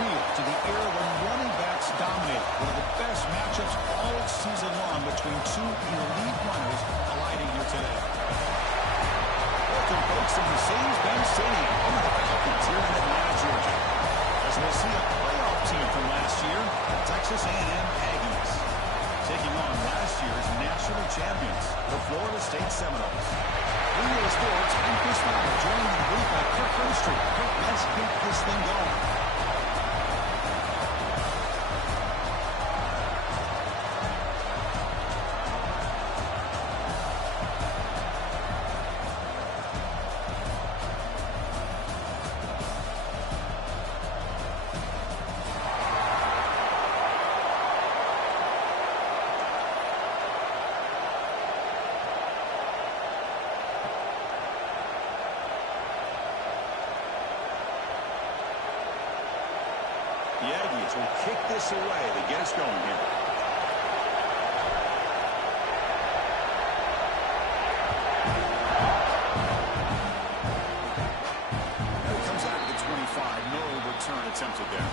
field to the era when running backs dominated. One of the best matchups all season long between two elite runners colliding here today. Welcome, folks, to Mercedes-Benz Stadium, home of the Falcons here in Atlanta, Georgia. As we'll see a playoff team from last year, the Texas A&M Aggies, taking on last year's national champions, the Florida State Seminoles. Radio Sports, I'm Chris Farmer, joined in the booth by Kirk Herbstreit. Kirk, let's get this thing going. The Aggies will kick this away to get us going here. And it comes out of the 25. No return attempted there.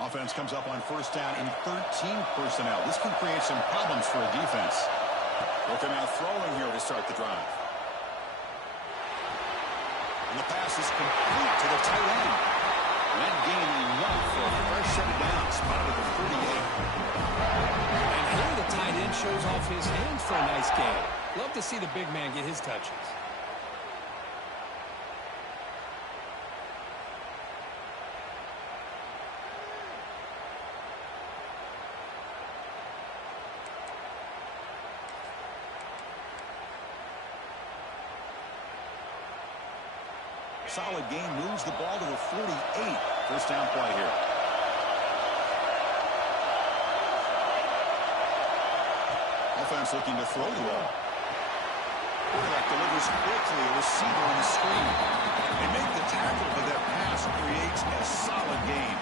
Offense comes up on first down in 13 personnel. This can create some problems for a defense. Looking out throwing here to start the drive. And the pass is complete to the tight end. That gain enough for a fresh set of downs. Spotted at the 48. And here the tight end shows off his hands for a nice gain. Love to see the big man get his touches. Solid gain, moves the ball to the 48. First down play here. Offense looking to throw the ball. Quarterback delivers quickly, a receiver on the screen. They make the tackle, but that pass creates a solid gain.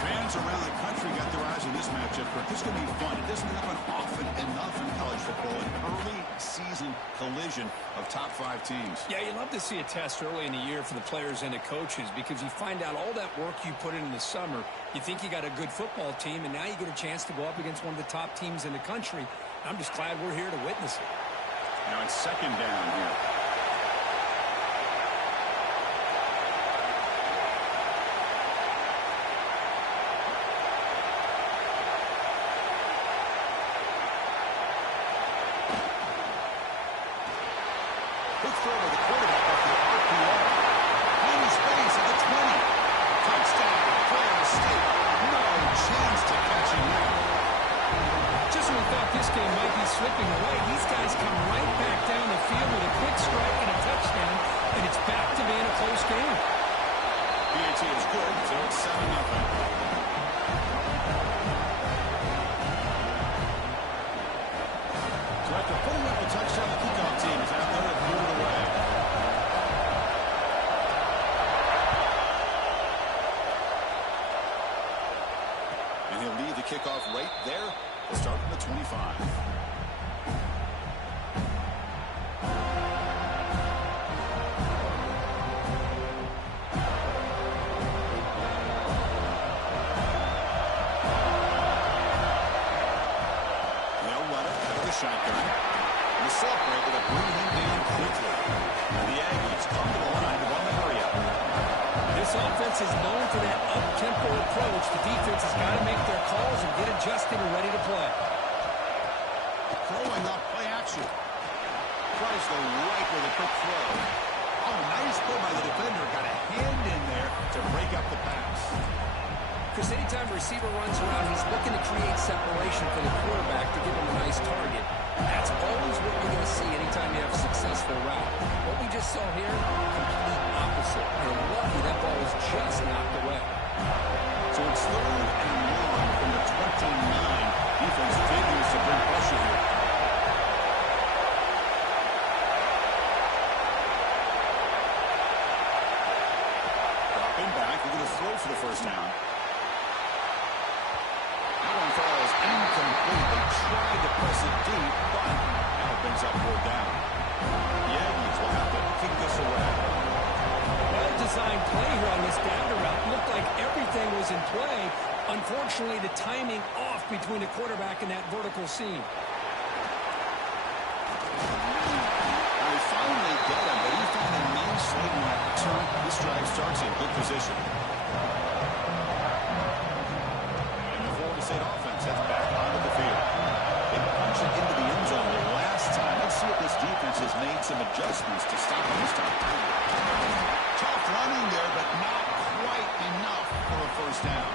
Fans around the country got their eyes on this matchup. This is going to be fun. It doesn't happen often enough in college football. An early season collision of top 5 teams. Yeah, you love to see a test early in the year for the players and the coaches because you find out all that work you put in the summer. You think you got a good football team, and now you get a chance to go up against one of the top teams in the country. I'm just glad we're here to witness it. Now it's second down here. Slipping away. These guys come right back down the field with a quick strike and a touchdown, and it's back to being a close game. PAT is good, so it's 7-0. So after putting up a touchdown, the kickoff team is out there to move it away. And he'll leave the kickoff right there. We'll start from the 25. Shotgun. And the Silk were able to bring him down quickly. And the Aggies come to the line to run the hurry up. This offense is known for that up-tempo approach. The defense has got to make their calls and get adjusted and ready to play. Throwing up, play action. Tries to right with a quick throw. Oh, nice pull by the defender. Got a hand in there to break up the pass. Because anytime a receiver runs around, he's looking to create separation for the quarterback to give him a nice target. That's always what you're going to see anytime you have a successful route. What we just saw here, complete opposite. They're lucky that ball was just knocked away. So it's 3rd and 1 from the 29. Defense figures to bring pressure here. throw for the first down. That one falls incomplete. They tried to press it deep, but now it brings up 4th down. The Aggies will have to kick this away. Well-designed play here on this down route. Looked like everything was in play. Unfortunately, the timing off between the quarterback and that vertical seam. They finally get him, but he found a nice late in that return. This drive starts in good position. And the Florida State offense heads back onto the field. They punch it into the end zone last time. Let's see if this defense has made some adjustments to stop him this time. Tough running there, but not quite enough for a first down.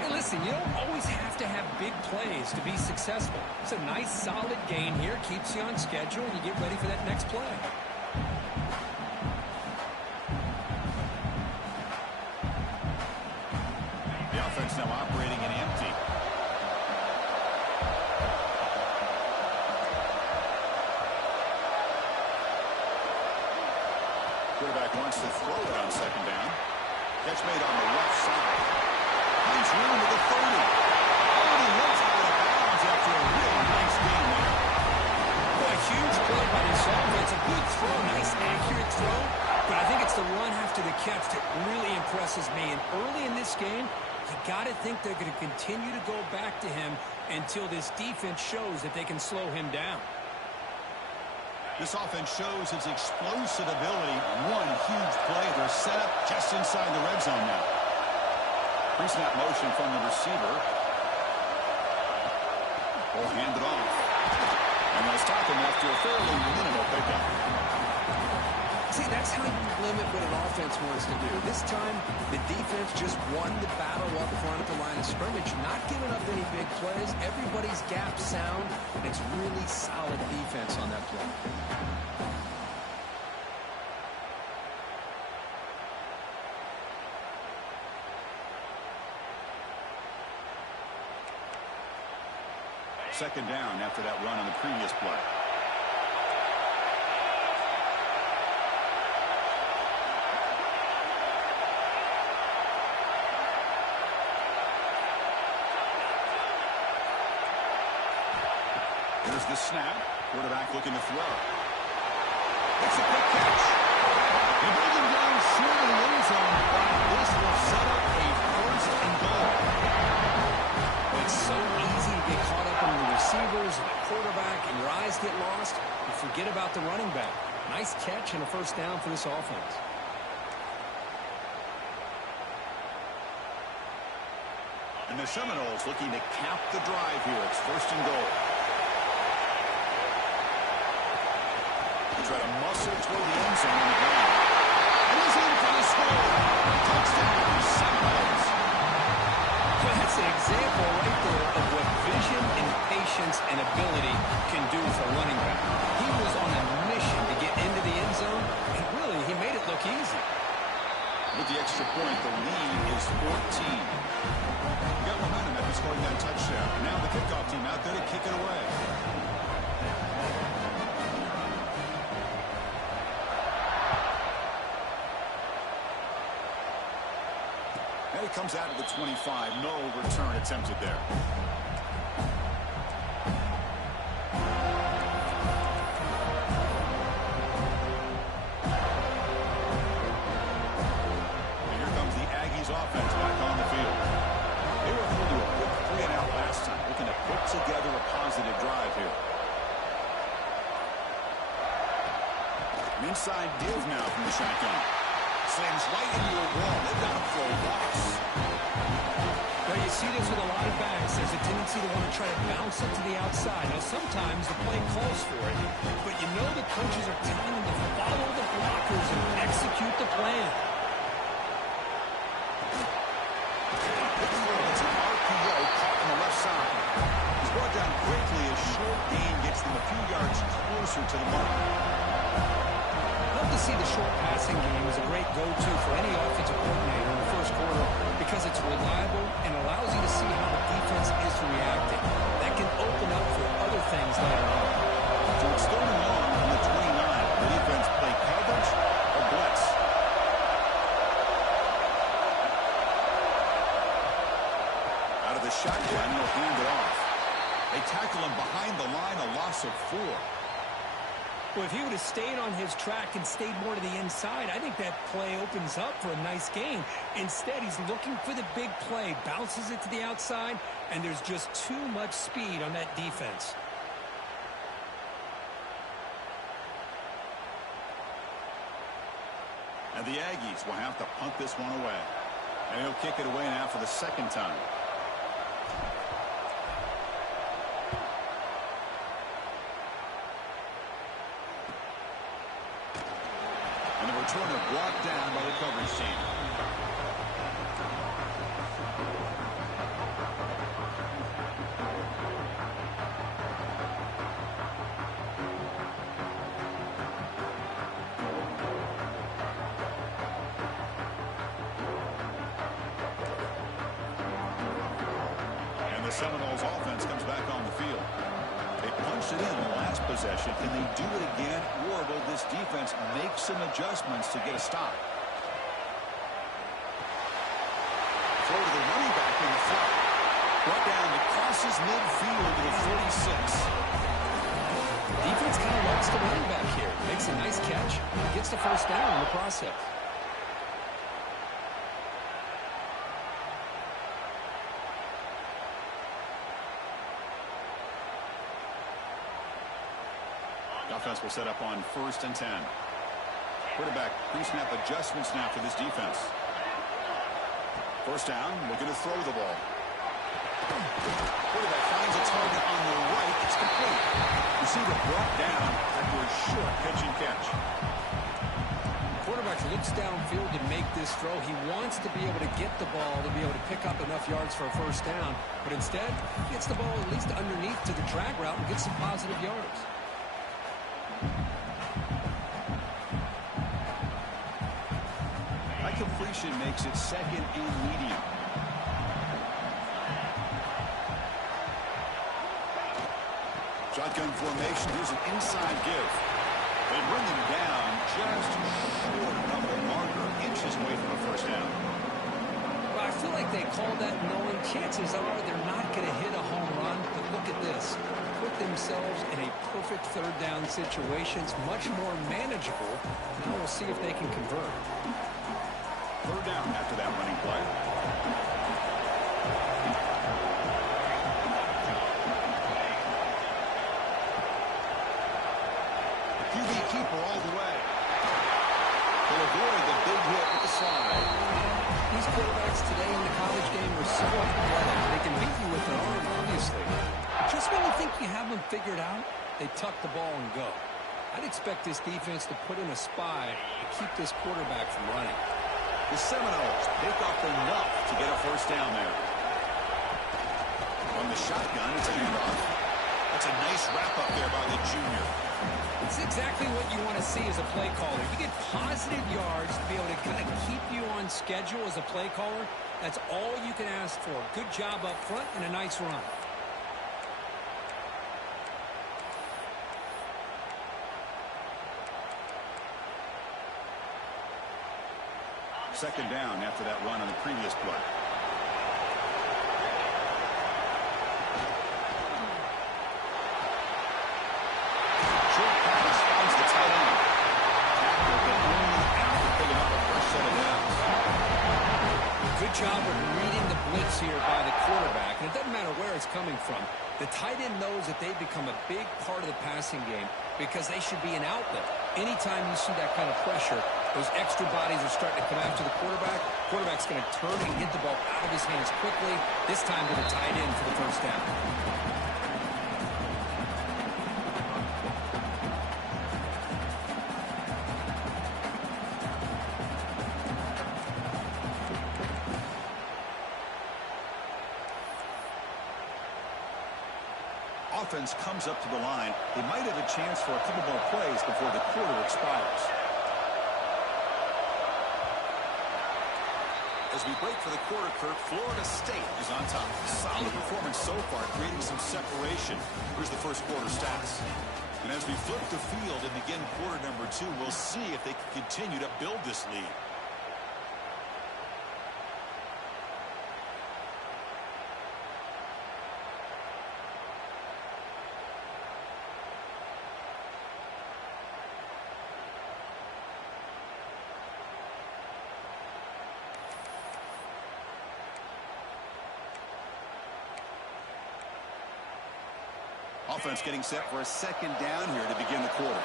Hey, listen, you don't always have to have big plays to be successful. It's a nice, solid gain here. Keeps you on schedule, and you get ready for that next play. The offense now operating in empty. Quarterback wants to throw it on 2nd down. Catch made on the left side. Finds room to the 30. Oh, he looks out of bounds after a really nice game there. Boy, huge play by this offense. A good throw, nice accurate throw. But I think it's the run after the catch that really impresses me. And early in this game, you got to think they're going to continue to go back to him until this defense shows that they can slow him down. This offense shows its explosive ability. One huge play. They're set up just inside the red zone now. Pre-snap motion from the receiver. Will hand it off. And they'll stop him after a fairly minimal pickup. See, that's how you limit what an offense wants to do. This time, the defense just won the battle up front at the line of scrimmage, not giving up any big plays. Everybody's gap sound. It's really solid defense on that play. Second down after that run on the previous play. Here's the snap. Quarterback looking to throw. It's a quick catch. They bring him down short of the end zone, but this will set up a 1st and goal. It's so easy to get caught up in the receivers and the quarterback, and your eyes get lost. You forget about the running back. Nice catch and a 1st down for this offense. And the Seminoles looking to cap the drive here. It's 1st and goal. They try to muscle toward the end zone on the ground. And he's in for the score. Touchdown, Seminoles. Well, that's an example right there of what vision and patience and ability can do for a running back. He was on a mission to get into the end zone, and really, he made it look easy. With the extra point, the lead is 14. We got momentum after scoring that touchdown. Now the kickoff team out there to kick it away. And he comes out of the 25. No return attempted there. Offense back on the field. They were able to do a quick 3-and-out last time, looking to put together a positive drive here. An inside give now from the shotgun. Slams right into a wall. They've got to throw loss. Well, you see this with a lot of backs. There's a tendency to want to try to bounce it to the outside. Now, sometimes the play calls for it, but you know the coaches are telling them to follow the blockers and execute the plan. Brought down quickly as short gain gets them a few yards closer to the mark. Love to see the short passing game as a great go-to for any offensive coordinator in the first quarter because it's reliable and allows you to see how the defense is reacting. That can open up for other things later on. So it's 3rd and long from the 29. The defense play coverage or blitz. They tackle him behind the line, a loss of 4. Well, if he would have stayed on his track and stayed more to the inside, I think that play opens up for a nice gain. Instead, he's looking for the big play, bounces it to the outside, and there's just too much speed on that defense. And the Aggies will have to punt this one away. And he'll kick it away now for the second time. And the returner brought down by the coverage team. The Seminoles offense comes back on the field. They punched it in the last possession. Can they do it again, or will this defense make some adjustments to get a stop? Throw to the running back in the flat. Brought down to crosses midfield to the 46. Defense kind of lost the running back here. Makes a nice catch. Gets the first down in the process. Offense will set up on 1st and 10. Quarterback pre-snap adjustments now for this defense. First down, looking to throw the ball. Quarterback finds a target on the right. It's complete. Receiver brought down after a short pitch and catch. Quarterback looks downfield to make this throw. He wants to be able to get the ball to be able to pick up enough yards for a first down. But instead, he gets the ball at least underneath to the drag route and gets some positive yards. That completion makes it 2nd and medium. Shotgun formation. Here's an inside give. They bring him down just short of the marker, inches away from a first down. Well, I feel like they call that knowing chances are they're not going to hit a home run. But look at this. Put themselves in a perfect 3rd down situation. It's much more manageable. Now we'll see if they can convert. 3rd down after that running play. QB keeper all the way. They'll avoid the big hit with the slide. These quarterbacks today in the college game are so athletic. They can beat you with an arm, obviously. Just when you think you have them figured out, they tuck the ball and go. I'd expect this defense to put in a spy to keep this quarterback from running. The Seminoles pick up enough to get a first down there. On the shotgun, it's a handoff. That's a nice wrap-up there by the junior. It's exactly what you want to see as a play caller. You get positive yards to be able to kind of keep you on schedule as a play caller. That's all you can ask for. Good job up front and a nice run. Second down after that run on the previous play. Short pass finds the tight end. Tackle but only after picking up a first set of downs. Good job of reading the blitz here by the quarterback. And it doesn't matter where it's coming from. The tight end knows that they become a big part of the passing game because they should be an outlet. Anytime you see that kind of pressure, those extra bodies are starting to come after the quarterback. Quarterback's going to turn and get the ball out of his hands quickly, this time to the tight end for the first down. Offense comes up to the line. They might have a chance for a couple more plays before the quarter expires. As we break for the quarter, Kirk, Florida State is on top. Solid performance so far, creating some separation. Here's the first quarter stats. And as we flip the field and begin quarter number 2, we'll see if they can continue to build this lead. Offense getting set for a second down here to begin the quarter.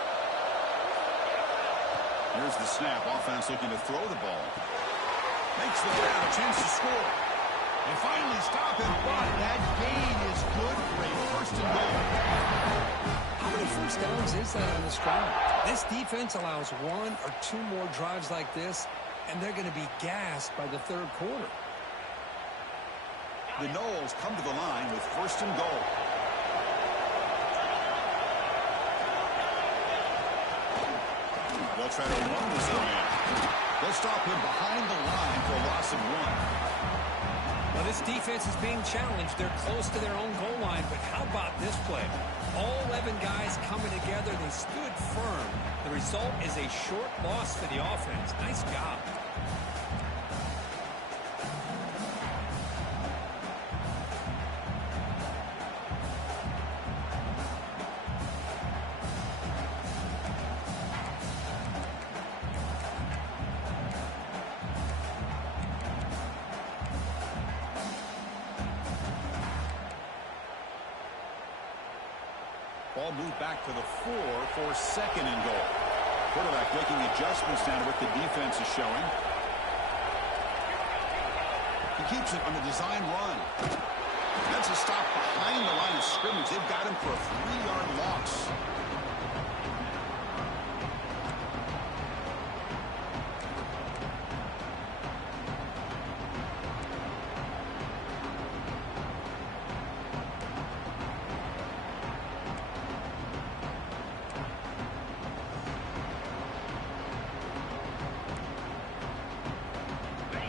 Here's the snap. Offense looking to throw the ball. Makes the grab, a chance to score. They finally stop him, but that gain is good for a first and goal. How many first downs is that on this drive? This defense allows one or two more drives like this, and they're going to be gassed by the third quarter. The Noles come to the line with first and goal. They'll try to run this one in. They'll stop him behind the line for a loss of 1. Well, this defense is being challenged. They're close to their own goal line, but how about this play? All 11 guys coming together. They stood firm. The result is a short loss for the offense. Nice job. Ball moved back to the 4 for second and goal. Quarterback making adjustments now to what the defense is showing. He keeps it on the design run. That's a stop behind the line of scrimmage. They've got him for a 3-yard loss.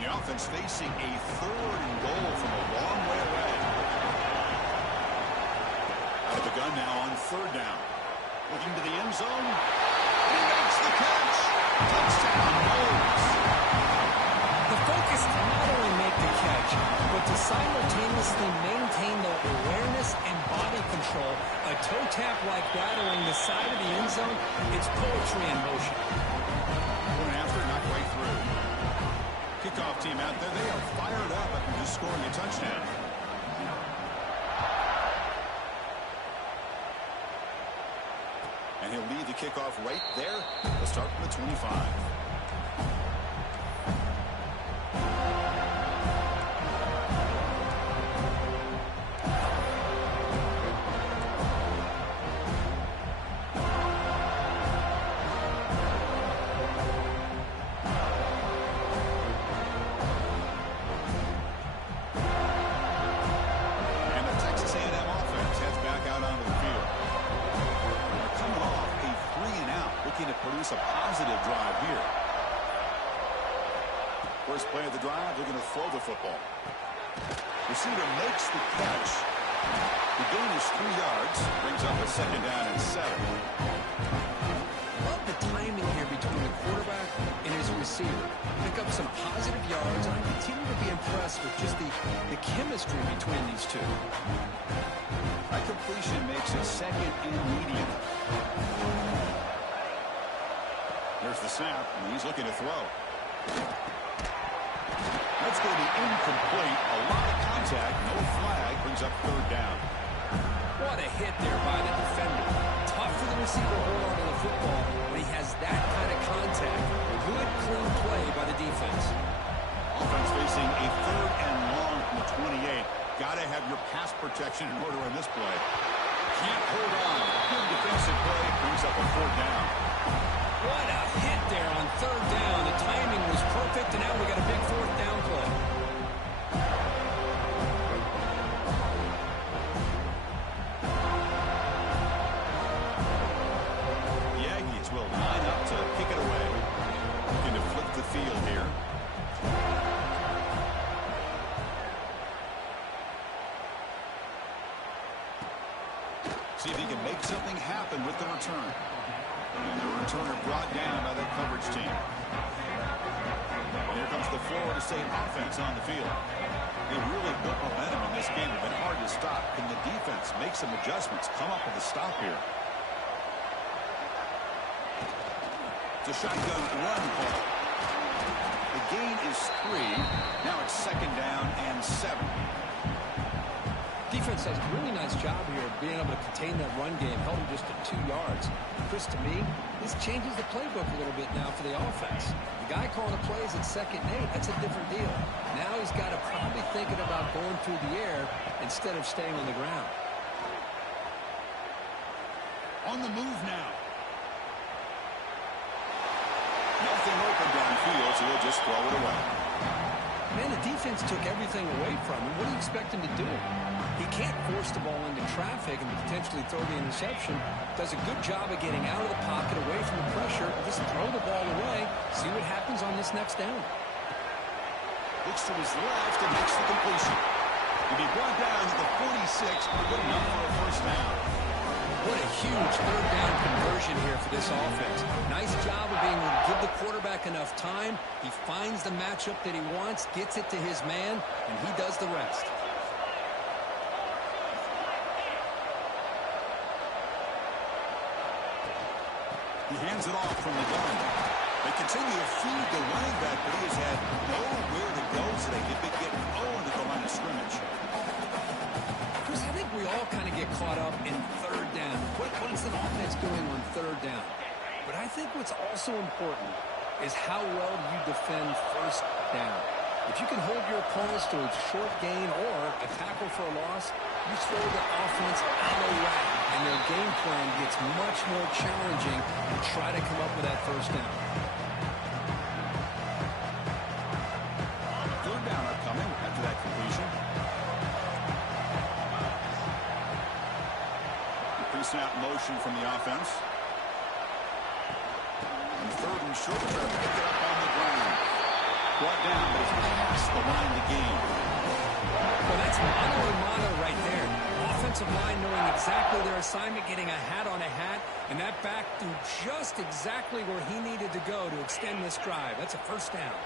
Offense facing a third and goal from a long way away. Out of the gun now on third down. Looking to the end zone. He makes the catch. Touchdown, Noles. The focus to not only make the catch, but to simultaneously maintain the awareness and body control. A toe tap like that along the side of the end zone, it's poetry in motion. Going after, not quite through. Kickoff team out there. They are fired up after just scoring a touchdown. And he'll lead the kickoff right there. We'll start from the 25. A positive drive here. First play of the drive, they're going to throw the football. Receiver makes the catch. The gain is 3 yards. Brings up a second down and 7. Love the timing here between the quarterback and his receiver. Pick up some positive yards, and I continue to be impressed with just the chemistry between these two. That completion makes it second and medium. There's the snap, and he's looking to throw. That's going to be incomplete. A lot of contact, no flag, brings up third down. What a hit there by the defender. Tough for the receiver to hold on to the football when he has that kind of contact. Good, clean play by the defense. Offense facing a third and long from the 28. Got to have your pass protection in order on this play. Can't hold on. Good defensive play, brings up a fourth down. What a hit there on third down. The timing was perfect, and now we got a big fourth down play. The Aggies will line up to kick it away. Looking to flip the field here. See if he can make something happen with the return. And the returner brought down by that coverage team. And here comes the Florida State offense on the field. They really built momentum in this game. It's been hard to stop. Can the defense make some adjustments, come up with a stop here? It's a shotgun run call. The gain is 3. Now it's second down and 7. Defense does a really nice job here of being able to contain that run game, held him just at 2 yards. Chris, to me, this changes the playbook a little bit now for the offense. The guy calling the plays at 2nd and 8, that's a different deal. Now he's got to probably thinking about going through the air instead of staying on the ground. On the move now. Nothing open downfield, so he'll just throw it away. Man, the defense took everything away from him. What do you expect him to do? He can't force the ball into traffic and potentially throw the interception. Does a good job of getting out of the pocket, away from the pressure, just throw the ball away, see what happens on this next down. Looks to his left and makes the completion. He'll be brought down to the 46, good enough for a first down. What a huge 3rd down conversion here for this offense. Nice job of being able to give the quarterback enough time. He finds the matchup that he wants, gets it to his man, and he does the rest. He hands it off from the gun. They continue to feed the running back, but he has had nowhere to go today. They've been getting Owen at the line of scrimmage. Chris, I think we all kind of get caught up in 3rd down. What's an offense doing on 3rd down? But I think what's also important is how well you defend 1st down. If you can hold your opponents to a short gain or a tackle for a loss, you throw the offense out of whack, and their game plan gets much more challenging to try to come up with that 1st down. 3rd down upcoming after that completion. Pre-snap motion from the offense. And 3rd and short, try to pick it up on the ground. Brought down, but it's past the line to gain. Well, that's mano a mano right there. Offensive line knowing exactly their assignment, getting a hat on a hat, and that back threw just exactly where he needed to go to extend this drive. That's a 1st down.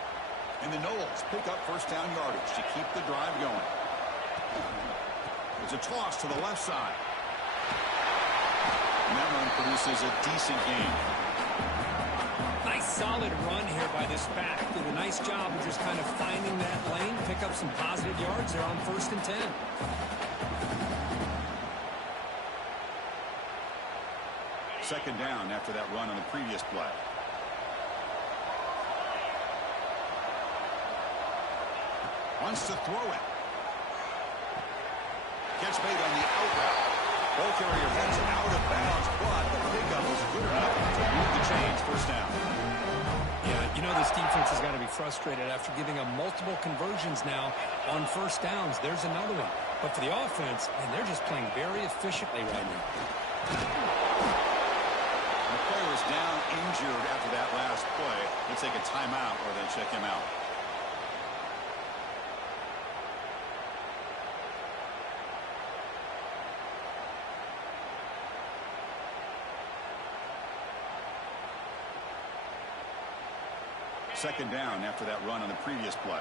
And the Noles pick up 1st down yardage to keep the drive going. It's a toss to the left side. And that run produces a decent gain. Nice solid run here by this back. Did a nice job of just kind of finding that lane, pick up some positive yards there on 1st and 10. Second down after that run on the previous play. Wants to throw it. Catch made on the out route. Ball carrier heads out of bounds, but the pickup was good enough to move the chains. 1st down. Yeah, you know this defense has got to be frustrated after giving up multiple conversions now on 1st downs. There's another one. But for the offense, man, they're just playing very efficiently right now. The player is down injured after that last play. They'll take a timeout or they check him out. Second down after that run on the previous play.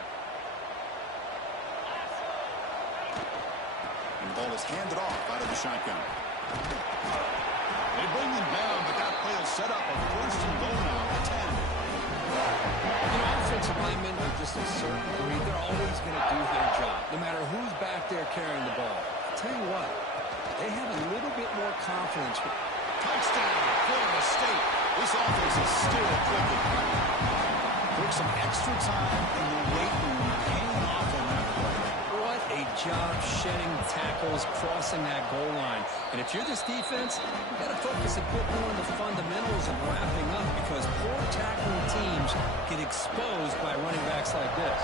And the ball is handed off out of the shotgun. They bring him down, but that play will set up a 1st and goal now at 10. You know, offensive linemen are just a certain breed. They're always going to do their job, no matter who's back there carrying the ball. I'll tell you what, they have a little bit more confidence. Touchdown, Florida State. This offense is still clicking. Took some extra time in the weight room, paying off on that play. What a job shedding tackles, crossing that goal line. And if you're this defense, you've got to focus a bit more on the fundamentals and wrapping up, because poor tackling teams get exposed by running backs like this.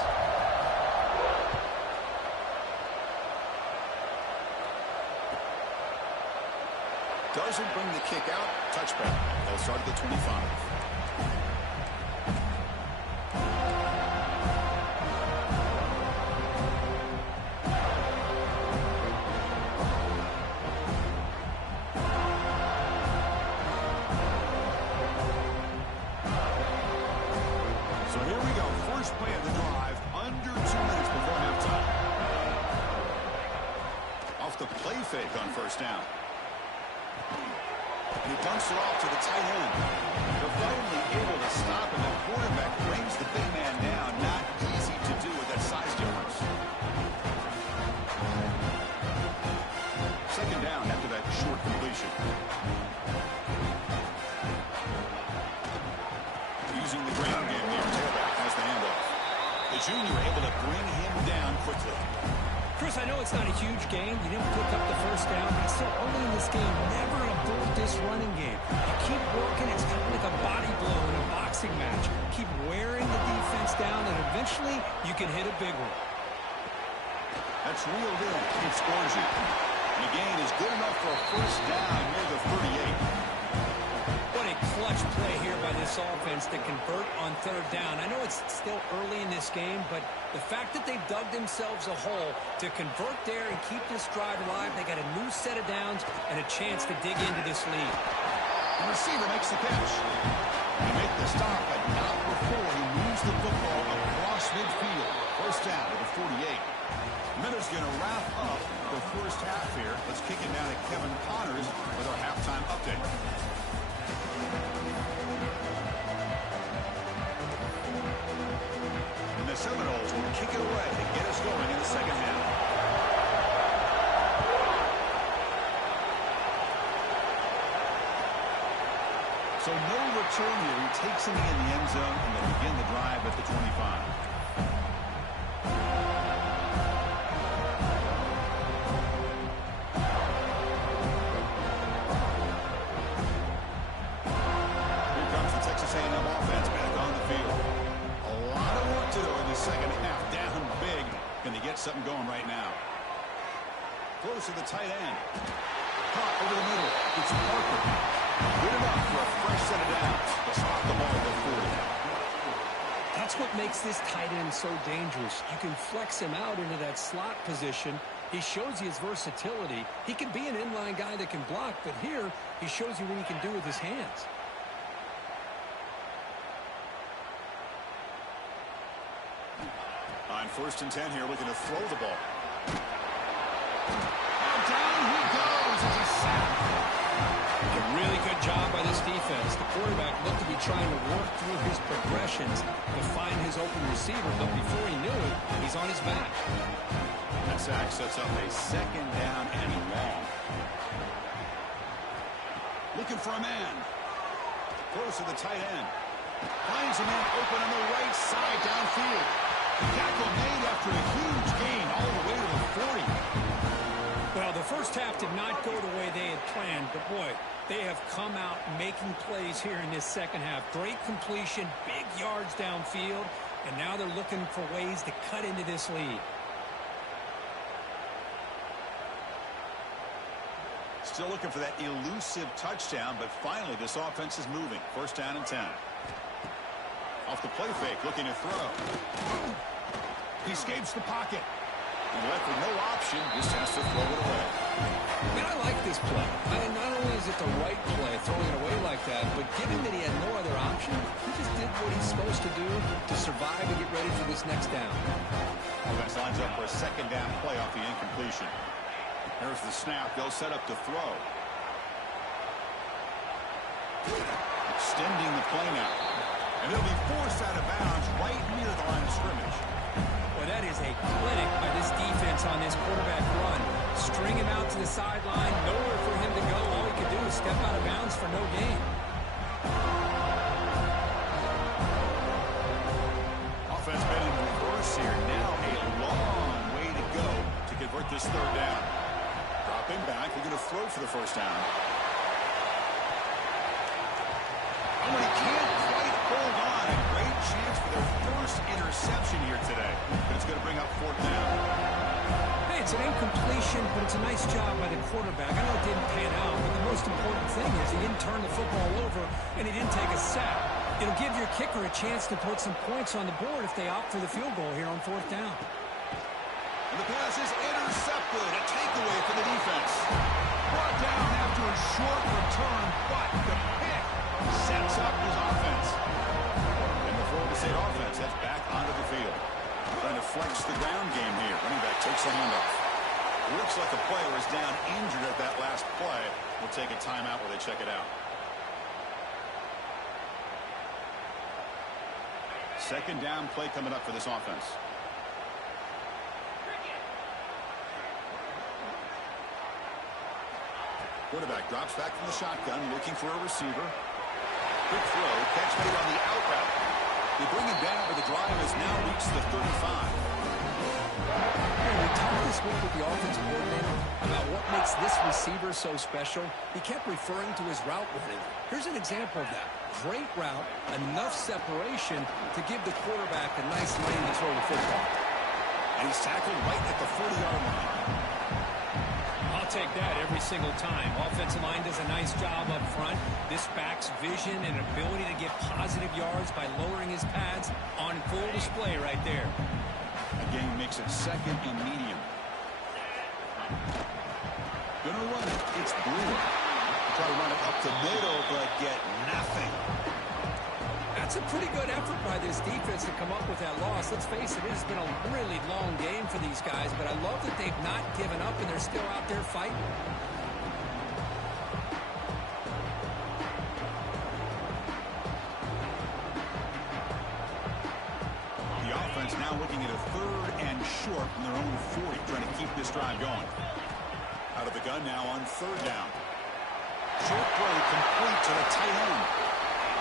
Doesn't bring the kick out. Touchback. They'll start at the 25. So here we go. First play of the drive. Under 2 minutes before halftime. Off the play fake on 1st down. And he dumps it off to the tight end. They're finally able to stop him. The quarterback brings the big man down. Not easy to do with that size difference. The junior able to bring him down quickly. Chris, I know it's not a huge game. You didn't pick up the first down, but it's still early in this game. Never abort this running game. You keep working. It's kind of like a body blow in a boxing match. Keep wearing the defense down, and eventually you can hit a big one. That's reeled in. He scores you. And the gain is good enough for a first down near the 38. What a clutch play here by this offense to convert on third down. I know it's still early in this game, but the fact that they've dug themselves a hole to convert there and keep this drive alive, they got a new set of downs and a chance to dig into this lead. The receiver makes the catch. He makes the stop, but not before he moves the football across midfield. First down to the 48. Miller's going to wrap up the first half here. Let's kick it down to Kevin Connors with our halftime update. And the Seminoles will kick it away to get us going in the second half. So no return here. He takes him in the end zone, and they begin the drive at the 25. Something going right now. Close to the tight end. Caught over the middle. It's Parker. Good enough for a fresh set of downs. They'll spot the ball at the 40. That's what makes this tight end so dangerous. You can flex him out into that slot position. He shows you his versatility. He can be an inline guy that can block, but here he shows you what he can do with his hands. On 1st and 10 here, looking to throw the ball. And down he goes. It's a sack. A really good job by this defense. The quarterback looked to be trying to work through his progressions to find his open receiver, but before he knew it, he's on his back. That sack sets up a second down and long. Looking for a man. Close to the tight end. Finds a man open on the right side downfield. Tackle made after a huge gain all the way to the 40. Well, the first half did not go the way they had planned, but boy, they have come out making plays here in this second half. Great completion, big yards downfield, and now they're looking for ways to cut into this lead. Still looking for that elusive touchdown, but finally this offense is moving. First down and 10. Off the play fake, looking to throw. He escapes the pocket. And left with no option, just has to throw it away. Man, I like this play. Not only is it the right play, throwing it away like that, but given that he had no other option, he just did what he's supposed to do to survive and get ready for this next down. Offense lines up for a second down play off the incompletion. There's the snap. They'll set up to throw. Extending the play now. And it'll be forced out of bounds right near the line of scrimmage. Well, that is a clinic by this defense on this quarterback run. String him out to the sideline, nowhere for him to go. All he could do is step out of bounds for no gain. Offense been in reverse here. Now a long way to go to convert this third down. Dropping back, they're going to throw for the first down. Oh, he can't quite hold on. A great chance for their first interception here today. But it's going to bring up fourth down. Hey, it's an incompletion, but it's a nice job by the quarterback. I know it didn't pan out, but the most important thing is he didn't turn the football over and he didn't take a sack. It'll give your kicker a chance to put some points on the board if they opt for the field goal here on fourth down. And the pass is intercepted. A takeaway for the defense. Brought down after a short return, but the pick sets up his offense. And the Florida State offense heads back onto the field. Trying to flex the ground game here. Running back takes the handoff. Looks like a player is down injured at that last play. We'll take a timeout while they check it out. Second down play coming up for this offense. Quarterback drops back from the shotgun, looking for a receiver. Quick throw, catch made on the out route. They bring him down, but the drive has now reached the 35. We talked this week with the offensive coordinator about what makes this receiver so special. He kept referring to his route running. Here's an example of that. Great route, enough separation to give the quarterback a nice lane to throw the football. And he's tackled right at the 40-yard line. I'll take that every single time. Offensive line does a nice job up front. This back's vision and ability to get positive yards by lowering his pads on full display right there. Again, makes it second and medium. Gonna run it. It's Brewer. Try to run it up the middle, but get nothing. That's a pretty good effort by this defense to come up with that loss. Let's face it, it's been a really long game for these guys, but I love that they've not given up and they're still out there fighting. The offense now looking at a 3rd and short from their own 40, trying to keep this drive going. Out of the gun now on 3rd down. Short throw complete to the tight end.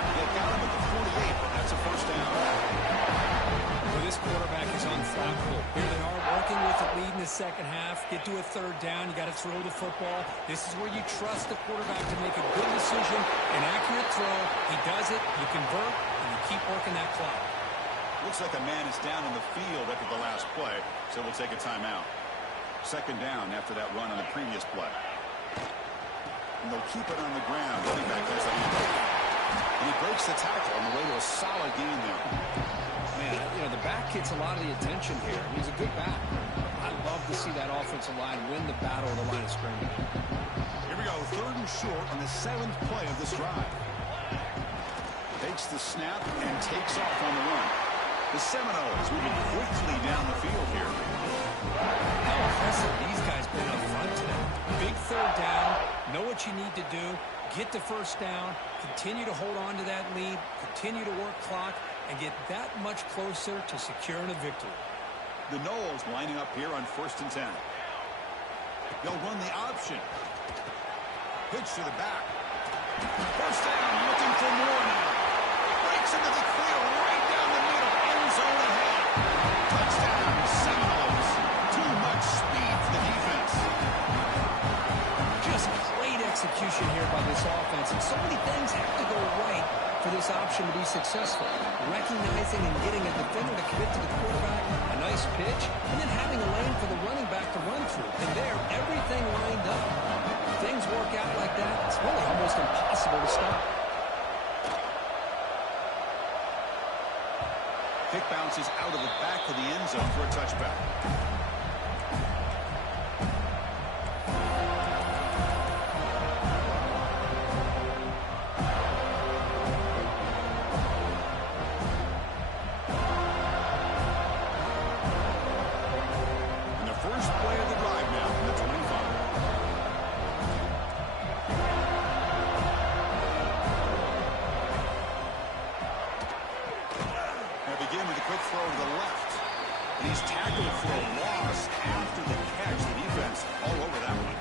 They got him at the 48, but that's a 1st down. Well, this quarterback is unflappable. Here they are working with the lead in the second half. Get to a 3rd down. You got to throw the football. This is where you trust the quarterback to make a good decision, an accurate throw. He does it. You convert, and you keep working that clock. Looks like a man is down in the field after the last play, so we'll take a timeout. 2nd down after that run on the previous play. And they'll keep it on the ground. Running back has the handle. And he breaks the tackle on the way to a solid gain there. Man, you know, the back gets a lot of the attention here. He's a good back. I love to see that offensive line win the battle of the line of scrimmage. Here we go, 3rd and short on the 7th play of this drive. Takes the snap and takes off on the run. The Seminoles moving quickly down the field here. How impressive these guys been up front today. Big 3rd down. Know what you need to do. Get the 1st down. Continue to hold on to that lead. Continue to work clock and get that much closer to securing a victory. The Noles lining up here on 1st and 10. They'll run the option. Pitch to the back. 1st down, looking for more now. Breaks into the clear right down the middle. End zone ahead. Touchdown, Seminoles. Too much speed for the defense. Just great execution here by this offense. And so many things have to go right for this option to be successful. Recognizing and getting a defender to commit to the quarterback, a nice pitch, and then having a lane for the running back to run through. And there, everything lined up. If things work out like that, it's really almost impossible to stop. Kick bounces out of the back of the end zone for a touchback. And the first play of the drive now from the 25. Begin with a quick throw to the left. And he's tackled for a loss after the catch. The defense all over that one.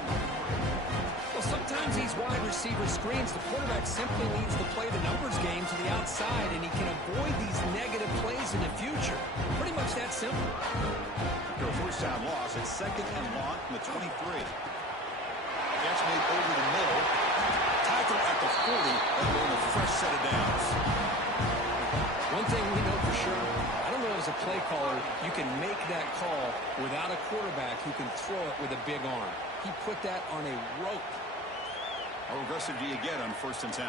Well, sometimes these wide receiver screens, the quarterback simply needs to play the numbers game to the outside, and he can avoid these negative plays in the future. Pretty much that simple. After a 1st down loss, it's 2nd and long from the 23. Catch made over the middle. Tackle at the 40. And we're in a fresh set of downs. One thing we know for sure, I don't know as a play caller, you can make that call without a quarterback who can throw it with a big arm. He put that on a rope. How aggressive do you get on 1st and 10?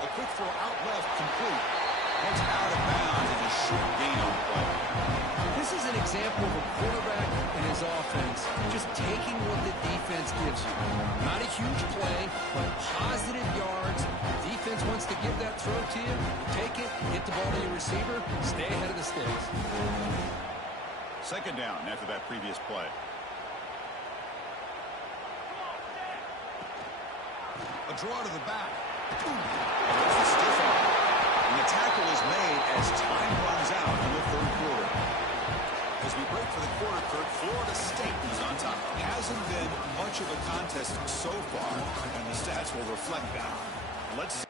A quick throw out left, complete. Heads out of bounds and a short gain on the play. This is an example of a quarterback and his offense just taking what the defense gives you. Not a huge play, but positive yards. Defense wants to give that throw to you. Take it, get the ball to your receiver, stay ahead of the sticks. 2nd down after that previous play. A draw to the back. There's a stiff arm. And the tackle is made as time runs out in the 3rd quarter. As we break for the quarter, Kurt, Florida State is on top. Hasn't been much of a contest so far, and the stats will reflect that. Let's see.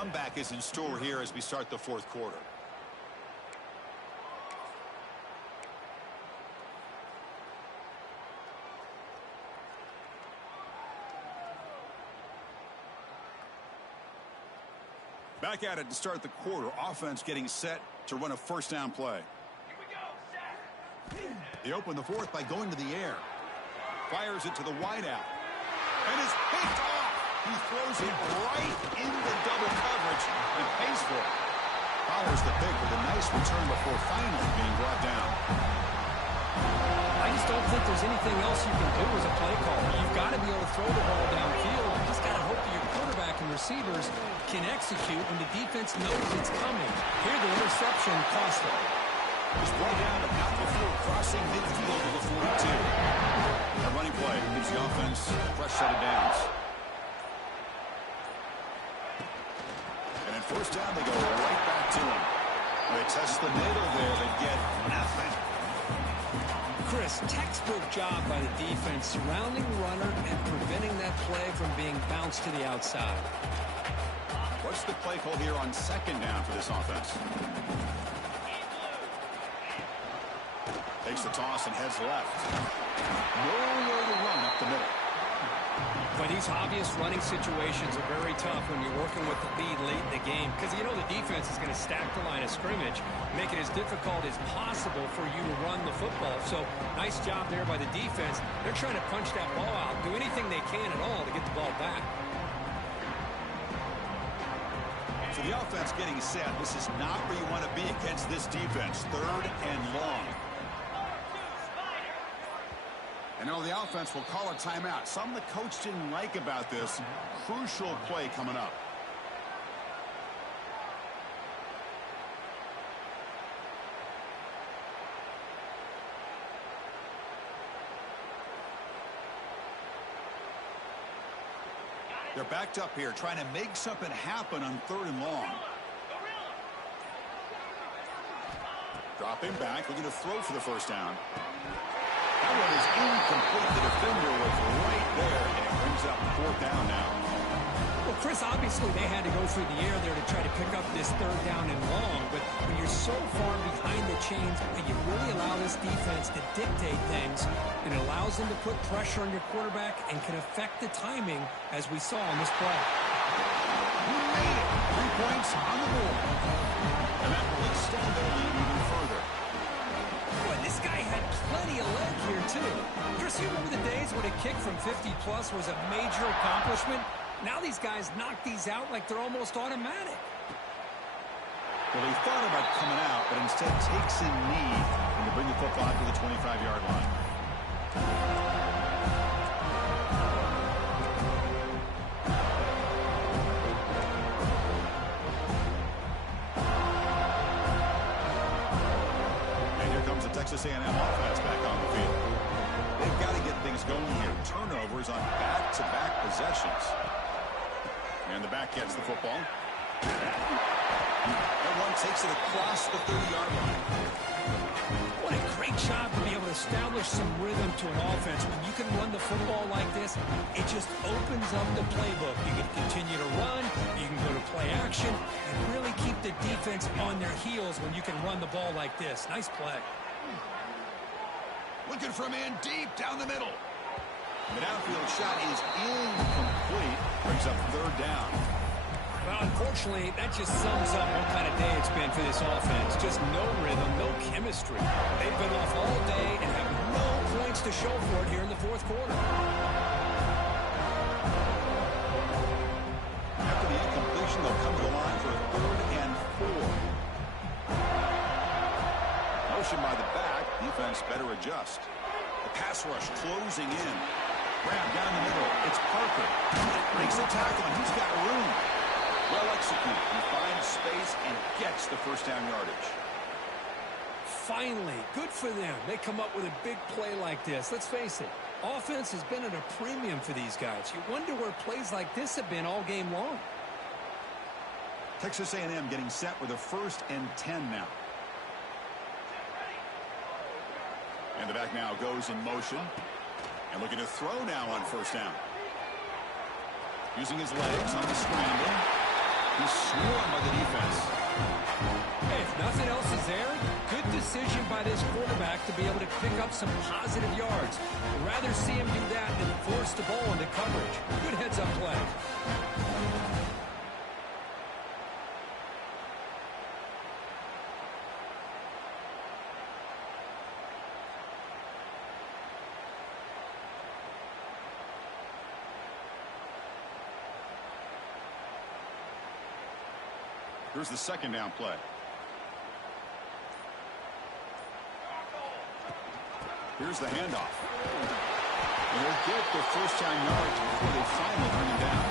comeback is in store here as we start the fourth quarter. Back at it to start the quarter. Offense getting set to run a first down play. They open the fourth by going to the air. Fires it to the wideout. And is picked off. He throws it right into double coverage and pays for it. Powers the pick with a nice return before finally being brought down. I just don't think there's anything else you can do as a play caller. You've got to be able to throw the ball downfield. You just got to hope that your quarterback and receivers can execute when the defense knows it's coming. Here, the interception cost them. He's brought down but not before crossing midfield to the 42. That running play gives the offense a fresh set of downs. And at first down, they go right back to him. They test the middle there. They get nothing. Chris, textbook job by the defense surrounding the runner and preventing that play from being bounced to the outside. What's the play call here on second down for this offense? Takes the toss and heads left. Nowhere to run up the middle. But these obvious running situations are very tough when you're working with the lead late in the game because you know the defense is going to stack the line of scrimmage, make it as difficult as possible for you to run the football. So nice job there by the defense. They're trying to punch that ball out, do anything they can at all to get the ball back. So the offense getting set. This is not where you want to be against this defense. Third and long. And now the offense will call a timeout. Something the coach didn't like about this. Crucial play coming up. They're backed up here, trying to make something happen on third and long. Dropping back, looking to throw for the first down. That one is incomplete. The defender was right there, and it brings up fourth down now. Well, Chris, obviously they had to go through the air there to try to pick up this third down and long, but when you're so far behind the chains, you really allow this defense to dictate things. It allows them to put pressure on your quarterback and can affect the timing, as we saw on this play. He made it. 3 points on the board. And that will extend their lead even further. Boy, this guy had plenty of leg here, too. Chris, you remember the days when a kick from 50-plus was a major accomplishment? Now these guys knock these out like they're almost automatic. Well, he thought about coming out, but instead takes in knee when they bring the football out to the 25-yard line. And here comes the Texas A&M offense back on the field. They've got to get things going here. Turnovers on back-to-back possessions. And the back gets the football. That one takes it across the 30-yard line. What a great job to be able to establish some rhythm to an offense. When you can run the football like this, it just opens up the playbook. You can continue to run, you can go to play action, and really keep the defense on their heels when you can run the ball like this. Nice play. Looking for a man deep down the middle. The downfield shot is incomplete. Brings up third down. Well, unfortunately, that just sums up what kind of day it's been for this offense. Just no rhythm, no chemistry. They've been off all day and have no points to show for it here in the fourth quarter. After the incompletion, they'll come to the line for a third and 4. Motion by the back. Defense better adjust. The pass rush closing in. Grab down the middle. It's Parker. Breaks the tackle, and he's got room. Well executed. He finds space and gets the first down yardage. Finally, good for them. They come up with a big play like this. Let's face it, offense has been at a premium for these guys. You wonder where plays like this have been all game long. Texas A&M getting set with a 1st and 10 now. And the back now goes in motion. And looking to throw now on first down. Using his legs on the scramble. He's swarmed by the defense. Hey, if nothing else is there, good decision by this quarterback to be able to pick up some positive yards. I'd rather see him do that than force the ball into coverage. Good heads-up play. Here's the second down play. Here's the handoff. And they'll get the first-down yards before they finally bring him down.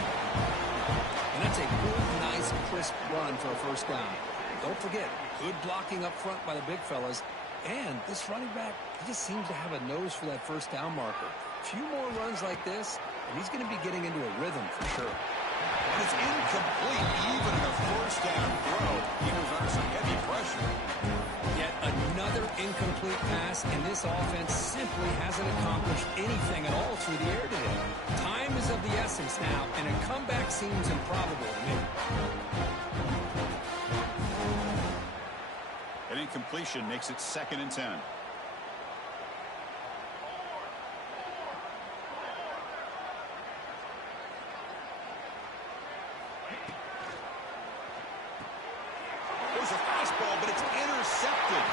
And that's a good, nice, crisp run for a first down. Don't forget, good blocking up front by the big fellas. And this running back, he just seems to have a nose for that first down marker. A few more runs like this, and he's going to be getting into a rhythm for sure. And it's incomplete, even in a first-down throw. He was under some heavy pressure. Yet another incomplete pass, and this offense simply hasn't accomplished anything at all through the air today. Time is of the essence now, and a comeback seems improbable to me. An incompletion makes it 2nd and 10. There's a fastball, but it's intercepted.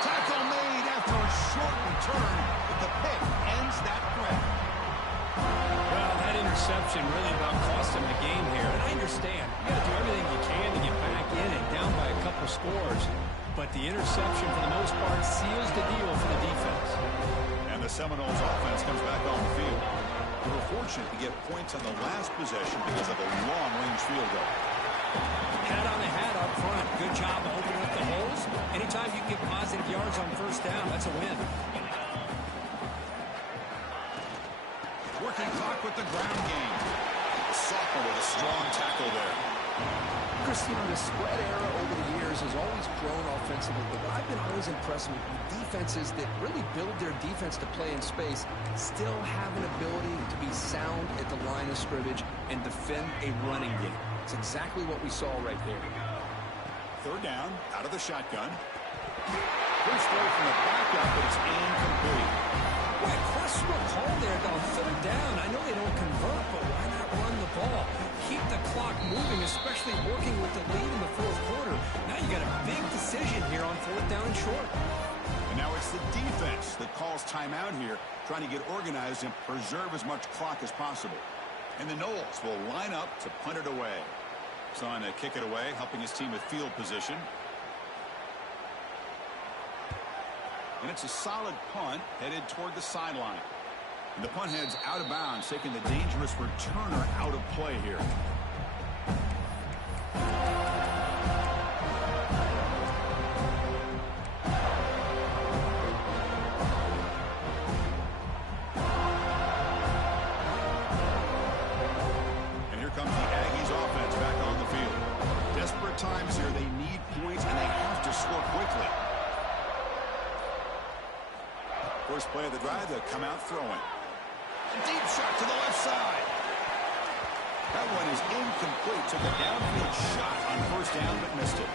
Tackle made after a short return, but the pick ends that threat. Well, that interception really about cost him the game here. And I understand. You got to do everything you can to get back in and down by a couple scores. But the interception, for the most part, seals the deal for the defense. And the Seminoles offense comes back on the field. They were fortunate to get points on the last possession because of a long-range field goal. Hat on the hat up front. Good job of opening up the holes. Anytime you get positive yards on first down, that's a win. Working clock with the ground game. The sophomore with a strong tackle there. Chris, you know, the spread era over the years has always grown offensively, but what I've been always impressed with defenses that really build their defense to play in space still have an ability to be sound at the line of scrimmage and defend a running game. It's exactly what we saw right there. 3rd down, out of the shotgun. First throw from the backup, but it's incomplete. Boy, questionable call there on 3rd down. I know they don't convert, but why not run the ball? Keep the clock moving, especially working with the lead in the 4th quarter. Now you got a big decision here on 4th down and short. And now it's the defense that calls timeout here, trying to get organized and preserve as much clock as possible. And the Noles will line up to punt it away. Son to kick it away, helping his team with field position. And it's a solid punt headed toward the sideline. And the punt heads out of bounds, taking the dangerous returner out of play here. And here comes the Aggies offense back on the field. Desperate times here. They need points, and they have to score quickly. First play of the drive, they'll come out throwing. A deep shot to the left side. That one is incomplete. Took a downfield shot on first down, but missed it.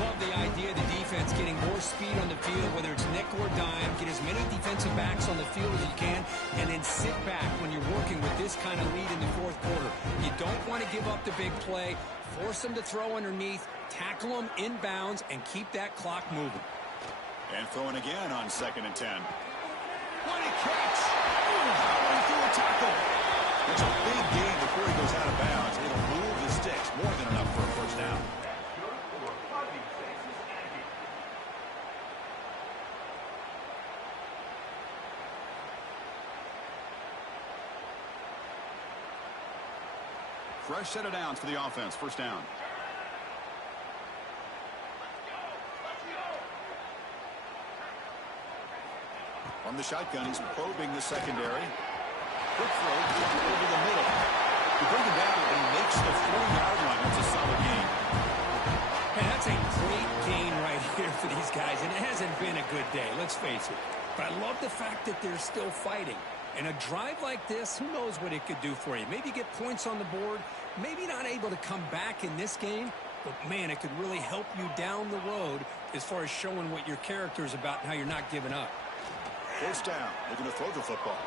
Love the idea of the defense getting more speed on the field, whether it's nickel or dime. Get as many defensive backs on the field as you can, and then sit back when you're working with this kind of lead in the 4th quarter. You don't want to give up the big play. Force them to throw underneath, tackle them inbounds, and keep that clock moving. And throwing again on 2nd and 10. What a catch! Powering through a tackle. It's a big gain before he goes out of bounds. It'll move the sticks. More than enough for a first down. Fresh set of downs for the offense. First down. From the shotgun, he's probing the secondary. Quick throw over the middle. To bring him down, and he makes the 4-yard line. That's a solid gain. Hey, that's a great gain right here for these guys, and it hasn't been a good day, let's face it. But I love the fact that they're still fighting. And a drive like this, who knows what it could do for you. Maybe get points on the board, maybe not able to come back in this game, but, man, it could really help you down the road as far as showing what your character is about and how you're not giving up. First down, looking to throw the football.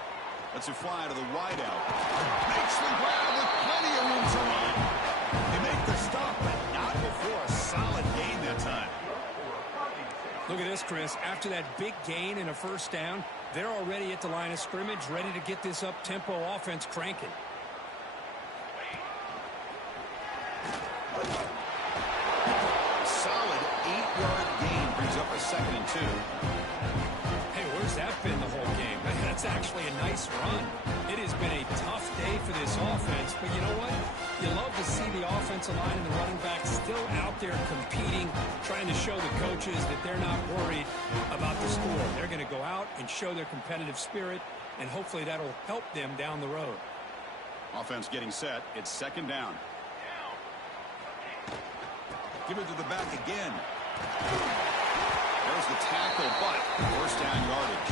Lets it fly to the wideout. Makes the grab with plenty of room to run. They make the stop, but not before a solid gain that time. Look at this, Chris. After that big gain and a first down, they're already at the line of scrimmage, ready to get this up-tempo offense cranking. Solid 8-yard gain brings up a 2nd and 2. Hey, where's that been the whole game? That's actually a nice run. It has been a tough day for this offense, but you know what? You love to see the offensive line and the running back still out there competing, trying to show the coaches that they're not worried about the score. They're going to go out and show their competitive spirit, and hopefully that'll help them down the road. Offense getting set. It's 2nd down. Give it to the back again. There's the tackle, but first down yardage.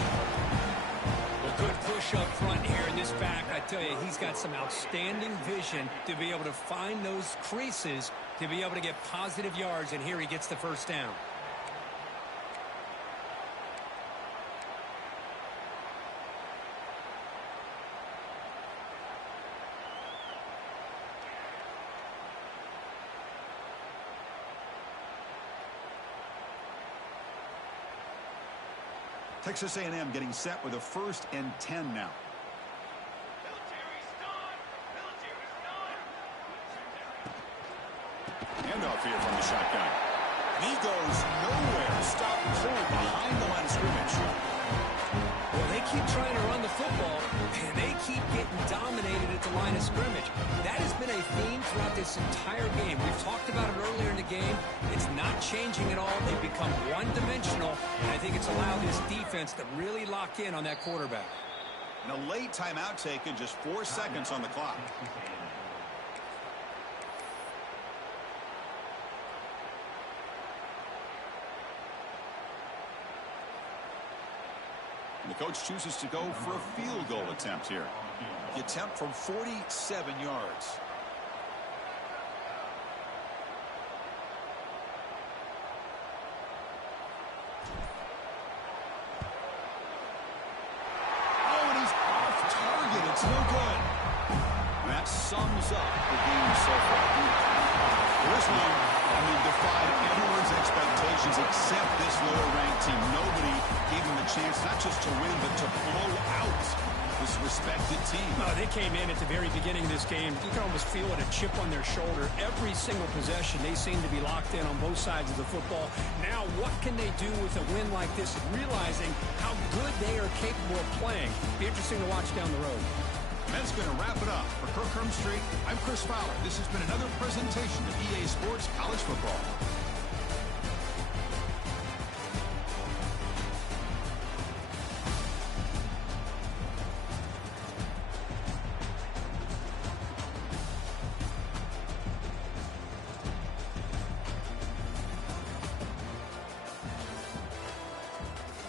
Well, good push up front here in this back. I tell you, he's got some outstanding vision to be able to find those creases, to be able to get positive yards, and here he gets the first down. Texas A&M getting set with a 1st and 10 now. Handoff here from the shotgun. He goes nowhere. Stop cold behind the line of scrimmage. Well, they keep trying to run the football, and they keep getting dominated at the line of scrimmage. That has been a theme throughout this entire game. We've talked about it earlier in the game. It's not changing at all. They've become one-dimensional, and I think it's allowed this defense to really lock in on that quarterback. And a late timeout taken, just 4 seconds on the clock. And the coach chooses to go for a field goal attempt here. The attempt from 47 yards. Oh, and he's off target. It's no good. And that sums up the game so far. This one, I mean, defied everyone's expectations except this lower-ranked team. Nobody gave them a chance not just to win, but to blow out this respected team. They came in at the very beginning of this game. You can almost feel it, a chip on their shoulder. Every single possession, they seem to be locked in on both sides of the football. Now, what can they do with a win like this, realizing how good they are capable of playing? Be interesting to watch down the road. And that's going to wrap it up. For Kirk Hermstreet, I'm Chris Fowler. This has been another presentation of EA Sports College Football.